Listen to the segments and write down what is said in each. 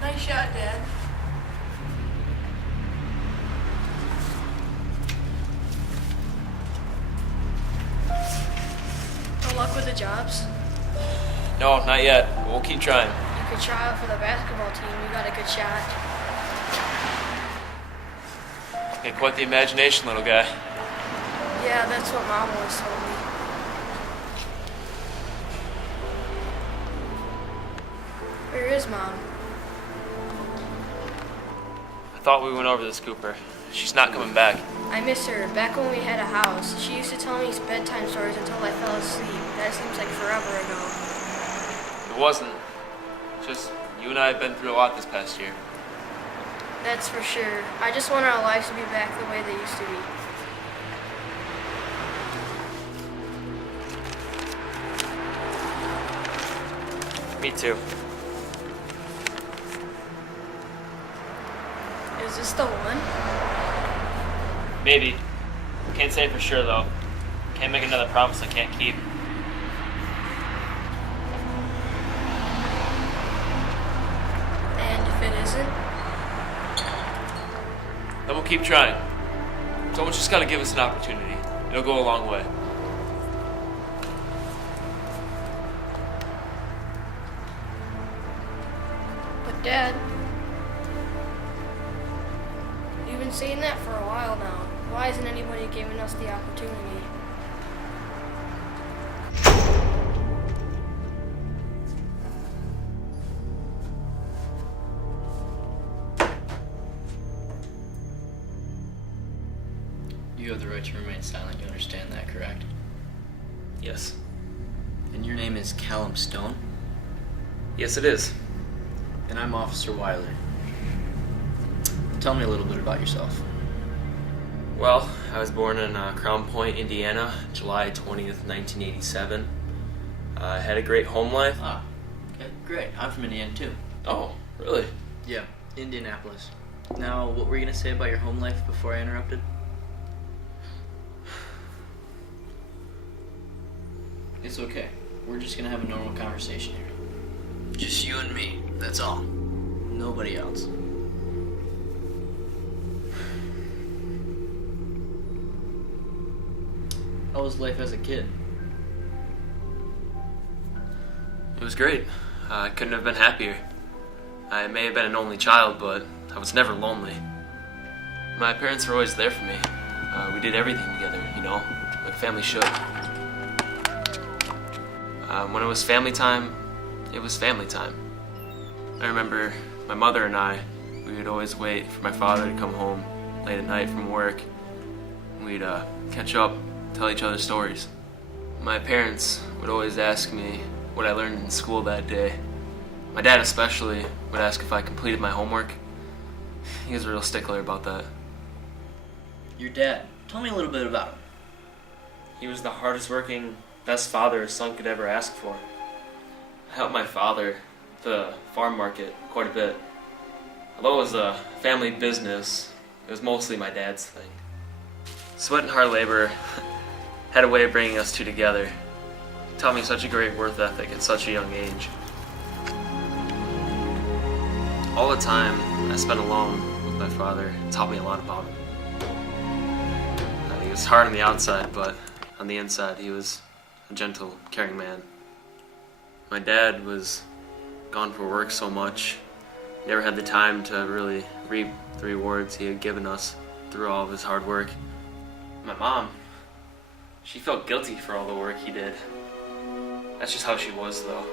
Nice shot, Dad. No luck with the jobs? No, not yet. But we'll keep trying. You could try out for the basketball team. You got a good shot. You got quite the imagination, little guy. Yeah, that's what Mom always told me. Where is Mom? I thought we went over this, Cooper. She's not coming back. I miss her. Back when we had a house, she used to tell me bedtime stories until I fell asleep. That seems like forever ago. It wasn't. Just you and I have been through a lot this past year. That's for sure. I just want our lives to be back the way they used to be. Me too. Is this the one? Maybe. Can't say for sure though. Can't make another promise I can't keep. And if it isn't? Then we'll keep trying. Someone's just gotta give us an opportunity. It'll go a long way. But Dad, you've been saying that for a while now. Why isn't anybody giving us the opportunity? You have the right to remain silent. You understand that, correct? Yes. And your name is Callum Stone? Yes, it is. And I'm Officer Wiley. Tell me a little bit about yourself. Well, I was born in Crown Point, Indiana, July 20th, 1987. I had a great home life. Ah, okay, great. I'm from Indiana too. Oh, really? Yeah, Indianapolis. Now, what were you going to say about your home life before I interrupted? It's okay. We're just going to have a normal conversation here. Just you and me, that's all. Nobody else. How was life as a kid? It was great. I couldn't have been happier. I may have been an only child, but I was never lonely. My parents were always there for me. We did everything together, you know, like family should. When it was family time, it was family time. I remember my mother and I, we would always wait for my father to come home late at night from work. We'd catch up, tell each other stories. My parents would always ask me what I learned in school that day. My dad especially would ask if I completed my homework. He was a real stickler about that. Your dad. Tell me a little bit about him. He was the hardest working, best father a son could ever ask for. I helped my father at the farm market quite a bit. Although it was a family business, it was mostly my dad's thing. Sweat and hard labor had a way of bringing us two together. He taught me such a great work ethic at such a young age. All the time I spent alone with my father taught me a lot about him. He was hard on the outside, but on the inside he was a gentle, caring man. My dad was gone for work so much, he never had the time to really reap the rewards he had given us through all of his hard work. My mom, she felt guilty for all the work he did. That's just how she was, though.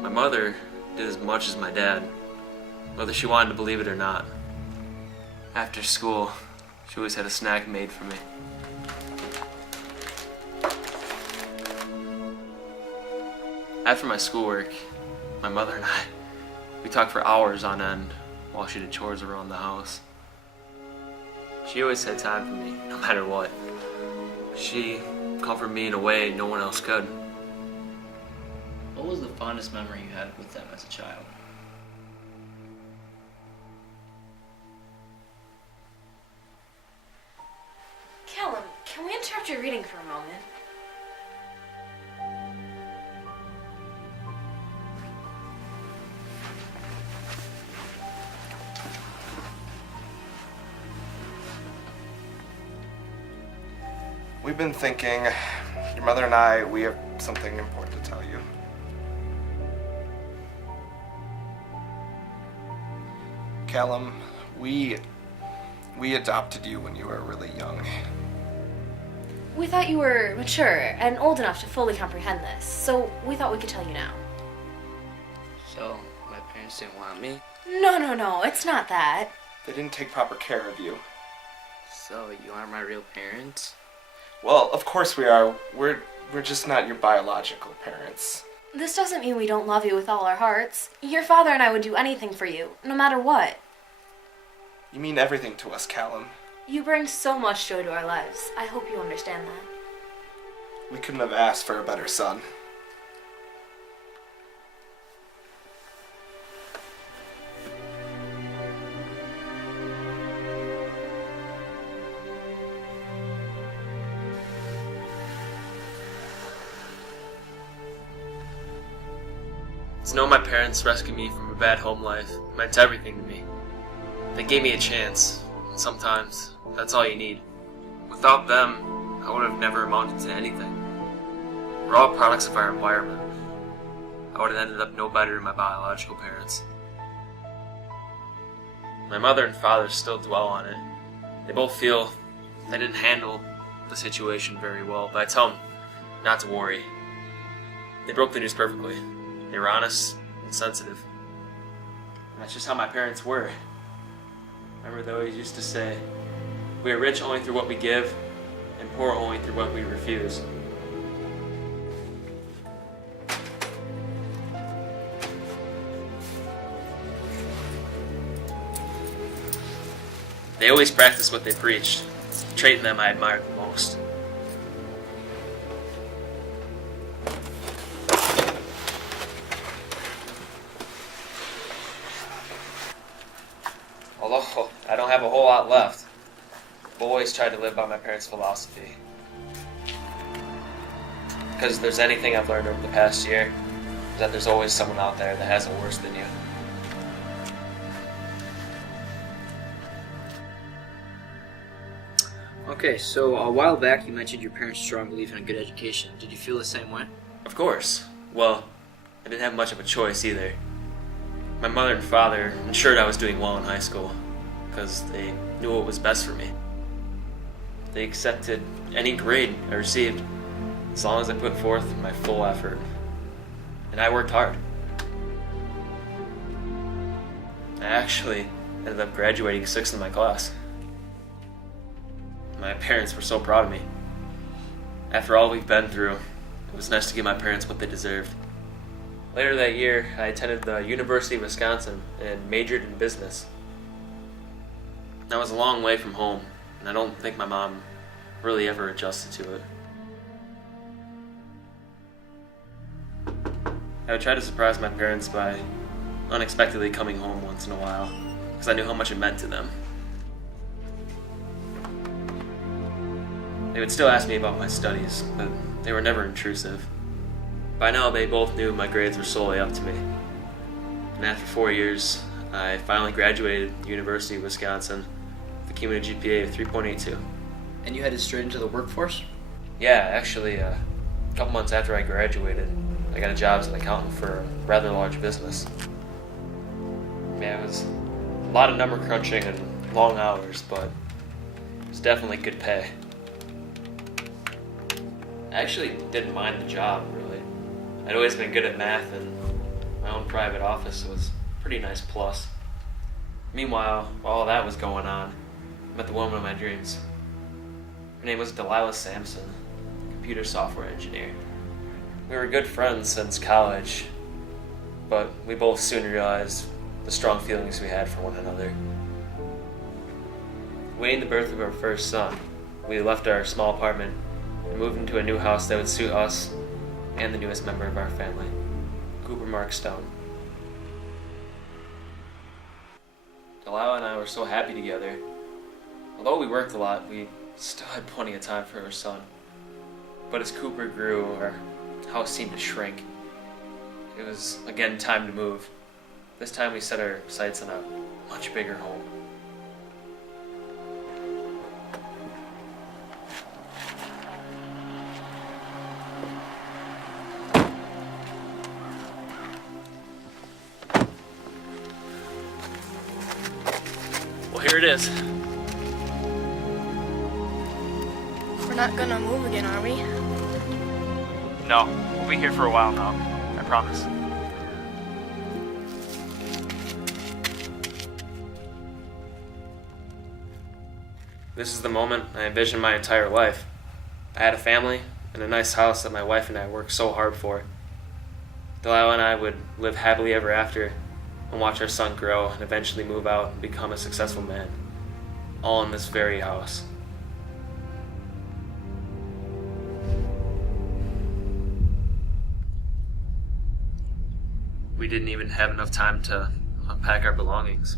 My mother did as much as my dad, whether she wanted to believe it or not. After school, she always had a snack made for me. After my schoolwork, my mother and I, we talked for hours on end while she did chores around the house. She always had time for me, no matter what. She comforted me in a way no one else could. What was the fondest memory you had with them as a child? Callum, can we interrupt your reading for a moment? We've been thinking, your mother and I, we have something important to tell you. Callum, we adopted you when you were really young. We thought you were mature and old enough to fully comprehend this, so we thought we could tell you now. So, my parents didn't want me? No, it's not that. They didn't take proper care of you. So, you aren't my real parents? Well, of course we are. We're just not your biological parents. This doesn't mean we don't love you with all our hearts. Your father and I would do anything for you, no matter what. You mean everything to us, Callum. You bring so much joy to our lives. I hope you understand that. We couldn't have asked for a better son. To know my parents rescued me from a bad home life meant everything to me. They gave me a chance. Sometimes, that's all you need. Without them, I would have never amounted to anything. We're all products of our environment. I would have ended up no better than my biological parents. My mother and father still dwell on it. They both feel I didn't handle the situation very well, but I tell them not to worry. They broke the news perfectly. They were honest and sensitive. And that's just how my parents were. Remember, they always used to say, we are rich only through what we give, and poor only through what we refuse. They always practiced what they preached, a trait in them I admired the most. Although I don't have a whole lot left, I've always tried to live by my parents' philosophy. Because if there's anything I've learned over the past year, is that there's always someone out there that has it worse than you. Okay, so a while back you mentioned your parents' strong belief in a good education. Did you feel the same way? Of course. Well, I didn't have much of a choice either. My mother and father ensured I was doing well in high school because they knew what was best for me. They accepted any grade I received as long as I put forth my full effort. And I worked hard. I actually ended up graduating 6th in my class. My parents were so proud of me. After all we've been through, it was nice to give my parents what they deserved. Later that year, I attended the University of Wisconsin and majored in business. I was a long way from home, and I don't think my mom really ever adjusted to it. I would try to surprise my parents by unexpectedly coming home once in a while, because I knew how much it meant to them. They would still ask me about my studies, but they were never intrusive. By now, they both knew my grades were solely up to me. And after 4 years, I finally graduated the University of Wisconsin with a cumulative GPA of 3.82. And you headed straight into the workforce? Yeah, actually, a couple months after I graduated, I got a job as an accountant for a rather large business. Yeah, it was a lot of number crunching and long hours, but it was definitely good pay. I actually didn't mind the job, really. I'd always been good at math, and my own private office was a pretty nice plus. Meanwhile, while all that was going on, I met the woman of my dreams. Her name was Delilah Sampson, computer software engineer. We were good friends since college, but we both soon realized the strong feelings we had for one another. Waiting the birth of our first son, we left our small apartment and moved into a new house that would suit us and the newest member of our family, Cooper Mark Stone. Delilah and I were so happy together. Although we worked a lot, we still had plenty of time for our son. But as Cooper grew, our house seemed to shrink. It was again time to move. This time we set our sights on a much bigger home. Here it is. We're not gonna move again, are we? No, we'll be here for a while now. I promise. This is the moment I envisioned my entire life. I had a family and a nice house that my wife and I worked so hard for. Delilah and I would live happily ever after and watch our son grow and eventually move out and become a successful man. All in this very house. We didn't even have enough time to unpack our belongings.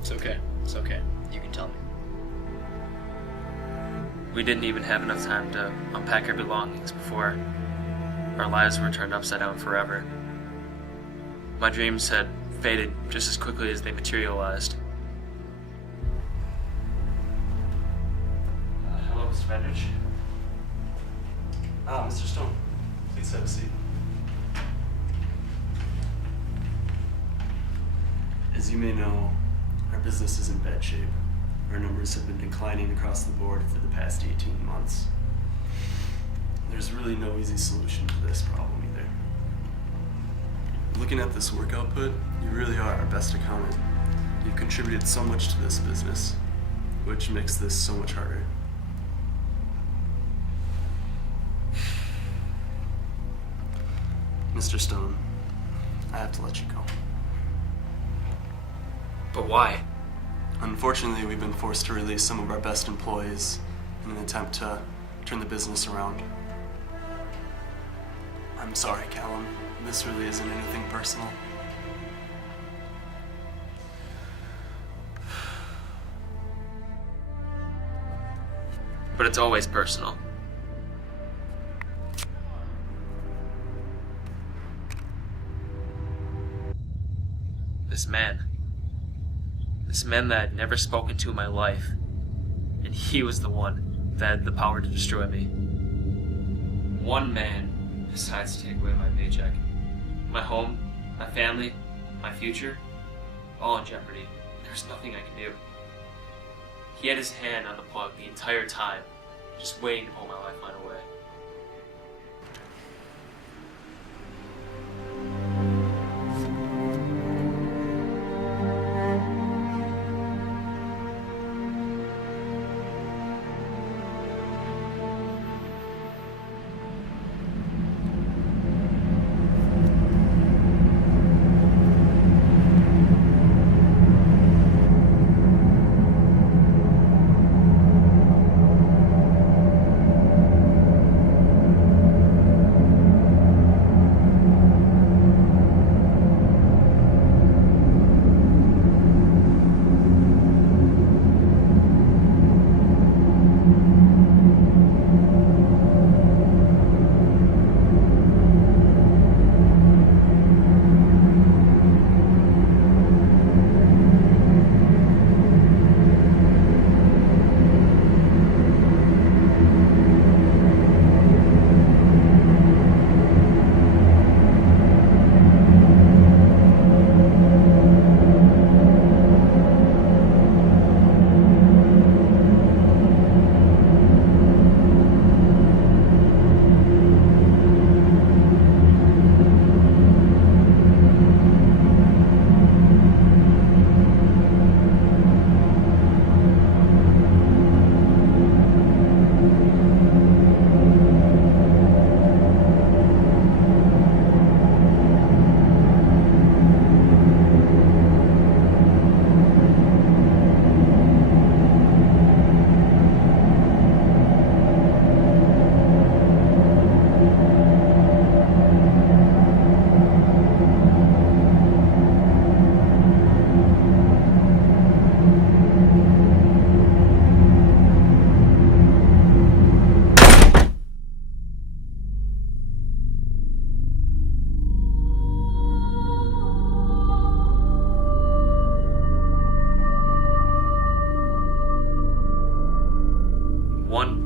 It's okay. It's okay. You can tell me. We didn't even have enough time to unpack our belongings before our lives were turned upside down forever. My dreams had faded just as quickly as they materialized. Hello, Mr. Vendridge. Mr. Stone, please have a seat. As you may know, our business is in bad shape. Our numbers have been declining across the board for the past 18 months. There's really no easy solution to this problem either. Looking at this work output, you really are our best accountant. You've contributed so much to this business, which makes this so much harder. Mr. Stone, I have to let you go. But why? Unfortunately, we've been forced to release some of our best employees in an attempt to turn the business around. I'm sorry, Callum. This really isn't anything personal. But it's always personal. This man that I'd never spoken to in my life, and he was the one that had the power to destroy me. One man decides to take away my paycheck. My home, my family, my future, all in jeopardy. There's nothing I can do. He had his hand on the plug the entire time, just waiting to pull my lifeline away.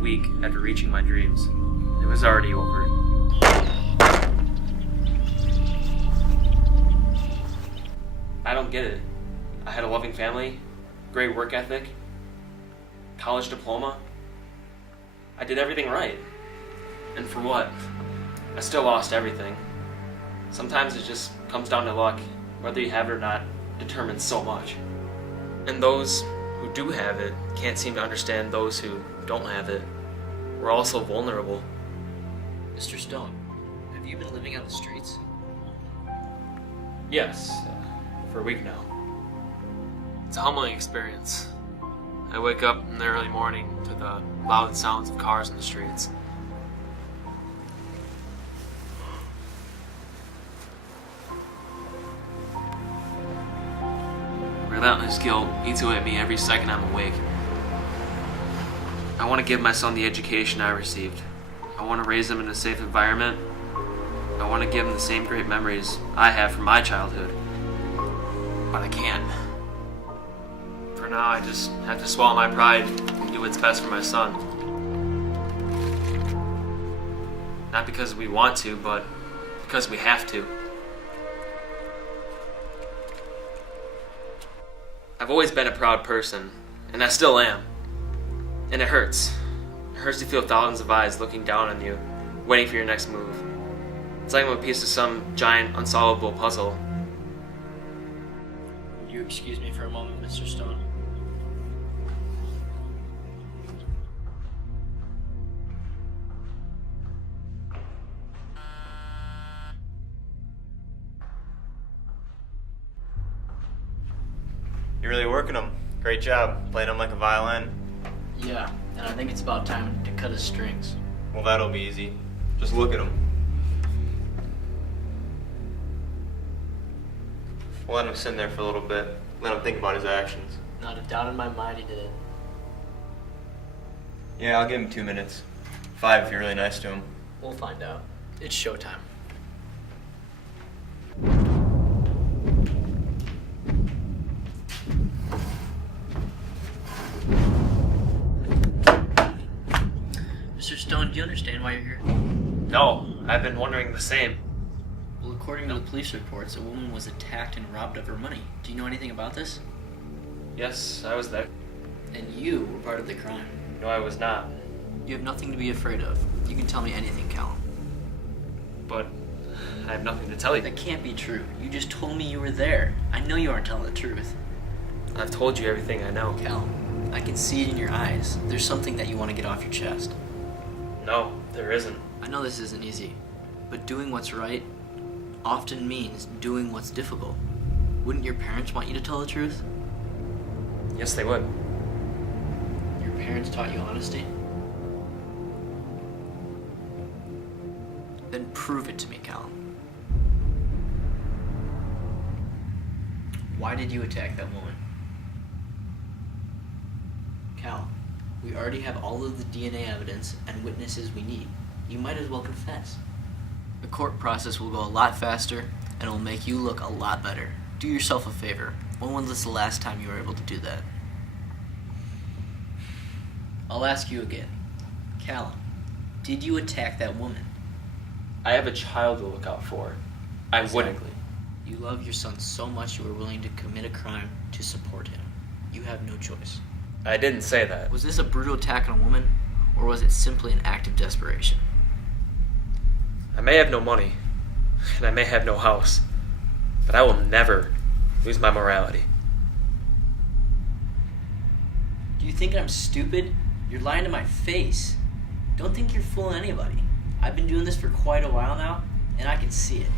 Week after reaching my dreams, it was already over. I don't don't get it. I had a loving family, great work ethic, college diploma. I did everything right. And for what? I still lost everything. Sometimes it just comes down to luck. Whether you have it or not determines so much. And those who do have it can't seem to understand those who don't have it. We're all so vulnerable. Mr. Stone, have you been living on the streets? Yes, for a week now. It's a humbling experience. I wake up in the early morning to the loud sounds of cars in the streets. Relentless guilt eats away at me every second I'm awake. I want to give my son the education I received. I want to raise him in a safe environment. I want to give him the same great memories I have from my childhood. But I can't. For now, I just have to swallow my pride and do what's best for my son. Not because we want to, but because we have to. I've always been a proud person, and I still am. And it hurts. It hurts to feel thousands of eyes looking down on you, waiting for your next move. It's like I'm a piece of some giant, unsolvable puzzle. Would you excuse me for a moment, Mr. Stone? You're really working them. Great job. Playing them like a violin. Yeah, and I think it's about time to cut his strings. Well, that'll be easy. Just look at him. We'll let him sit in there for a little bit. Let him think about his actions. Not a doubt in my mind he did it. Yeah, I'll give him 2 minutes. 5 if you're really nice to him. We'll find out. It's showtime. Mr. Stone, do you understand why you're here? No, I've been wondering the same. Well, according to the police reports, a woman was attacked and robbed of her money. Do you know anything about this? Yes, I was there. And you were part of the crime. No, I was not. You have nothing to be afraid of. You can tell me anything, Callum. But I have nothing to tell you. That can't be true. You just told me you were there. I know you aren't telling the truth. I've told you everything I know. Callum, I can see it in your eyes. There's something that you want to get off your chest. No, there isn't. I know this isn't easy, but doing what's right often means doing what's difficult. Wouldn't your parents want you to tell the truth? Yes, they would. Your parents taught you honesty? Then prove it to me, Callum. Why did you attack that woman? Cal, we already have all of the DNA evidence and witnesses we need. You might as well confess. The court process will go a lot faster and it will make you look a lot better. Do yourself a favor. When was the last time you were able to do that? I'll ask you again. Callum, did you attack that woman? I have a child to look out for. I wouldn't. You love your son so much you are willing to commit a crime to support him. You have no choice. I didn't say that. Was this a brutal attack on a woman, or was it simply an act of desperation? I may have no money, and I may have no house, but I will never lose my morality. Do you think I'm stupid? You're lying to my face. Don't think you're fooling anybody. I've been doing this for quite a while now, and I can see it.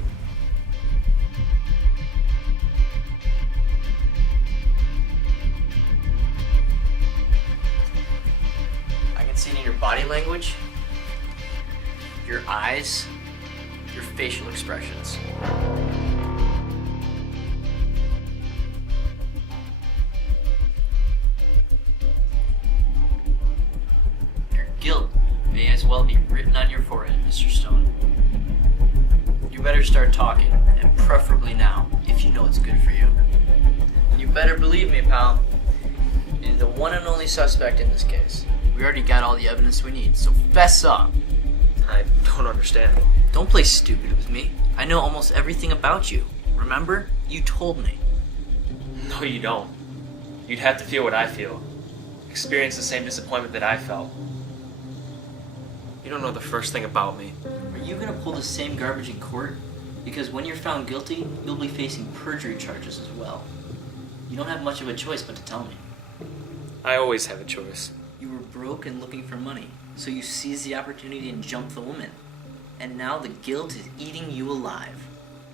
I can see it in your body language, your eyes, your facial expressions. Your guilt may as well be written on your forehead, Mr. Stone. You better start talking, and preferably now, if you know what's good for you. You better believe me, pal. You're the one and only suspect in this case. We already got all the evidence we need, so fess up. I don't understand. Don't play stupid with me. I know almost everything about you. Remember? You told me. No, you don't. You'd have to feel what I feel. Experience the same disappointment that I felt. You don't know the first thing about me. Are you gonna pull the same garbage in court? Because when you're found guilty, you'll be facing perjury charges as well. You don't have much of a choice but to tell me. I always have a choice. You were broke and looking for money, so you seized the opportunity and jumped the woman. And now the guilt is eating you alive.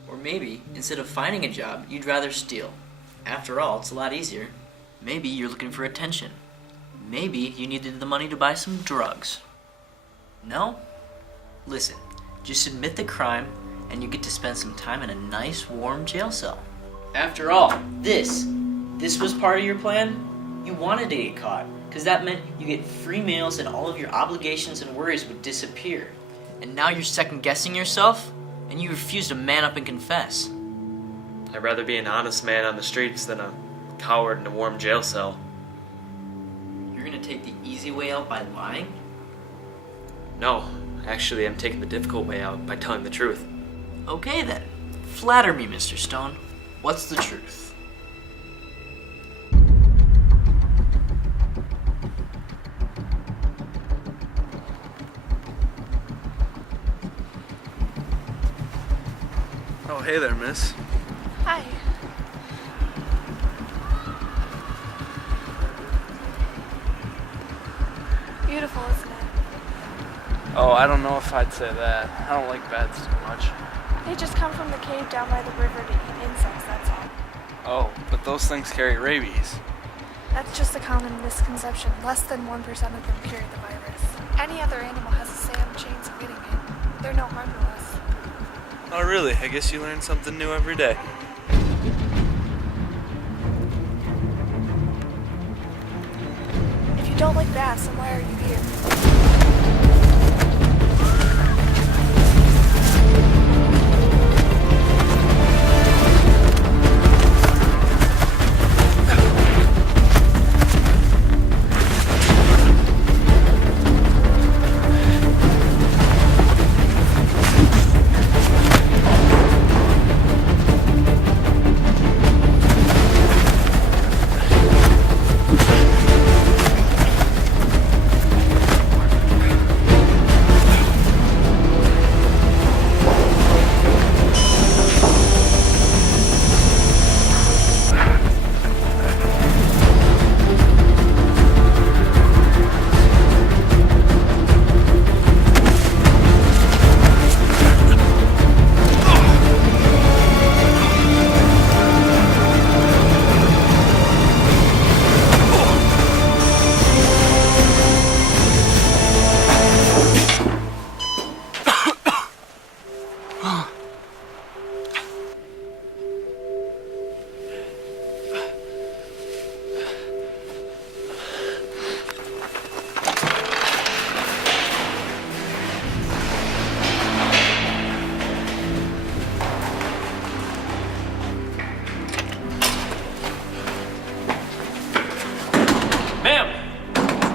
Or maybe, instead of finding a job, you'd rather steal. After all, it's a lot easier. Maybe you're looking for attention. Maybe you needed the money to buy some drugs. No? Listen, just admit the crime and you get to spend some time in a nice warm jail cell. After all, this was part of your plan? You wanted to get caught, because that meant you get free meals and all of your obligations and worries would disappear. And now you're second guessing yourself and you refuse to man up and confess. I'd rather be an honest man on the streets than a coward in a warm jail cell. You're gonna take the easy way out by lying? No, actually I'm taking the difficult way out by telling the truth. Okay then. Flatter me, Mr. Stone. What's the truth? Oh, hey there, miss. Hi. Beautiful, isn't it? Oh, I don't know if I'd say that. I don't like bats too much. They just come from the cave down by the river to eat insects, that's all. Oh, but those things carry rabies. That's just a common misconception. Less than 1% of them carry the virus. Any other animal has a say on the chance of getting it. They're no harm to us. Oh, really? I guess you learn something new every day. If you don't like bats, then why are you here?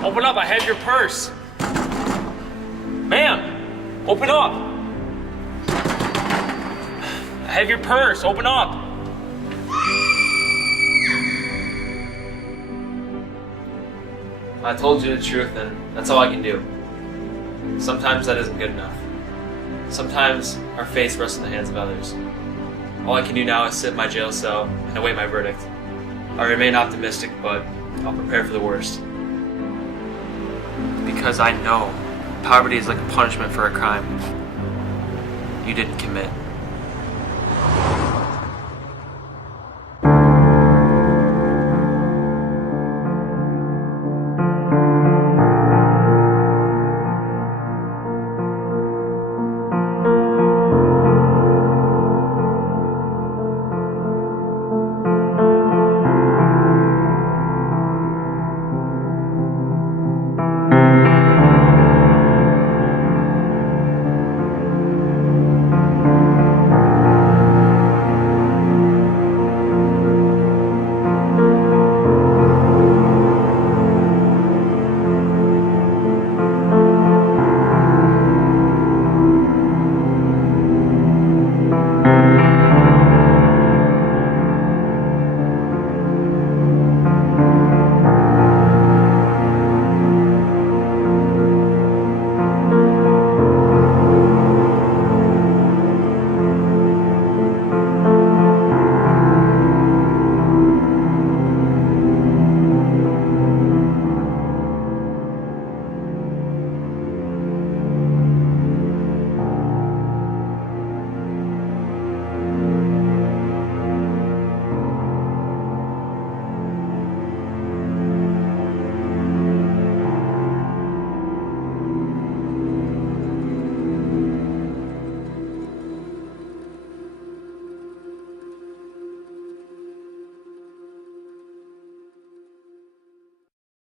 Open up, I have your purse. Ma'am, open up. I have your purse, open up. I told you the truth and that's all I can do. Sometimes that isn't good enough. Sometimes our fates rest in the hands of others. All I can do now is sit in my jail cell and await my verdict. I remain optimistic, but I'll prepare for the worst. Because I know poverty is like a punishment for a crime you didn't commit.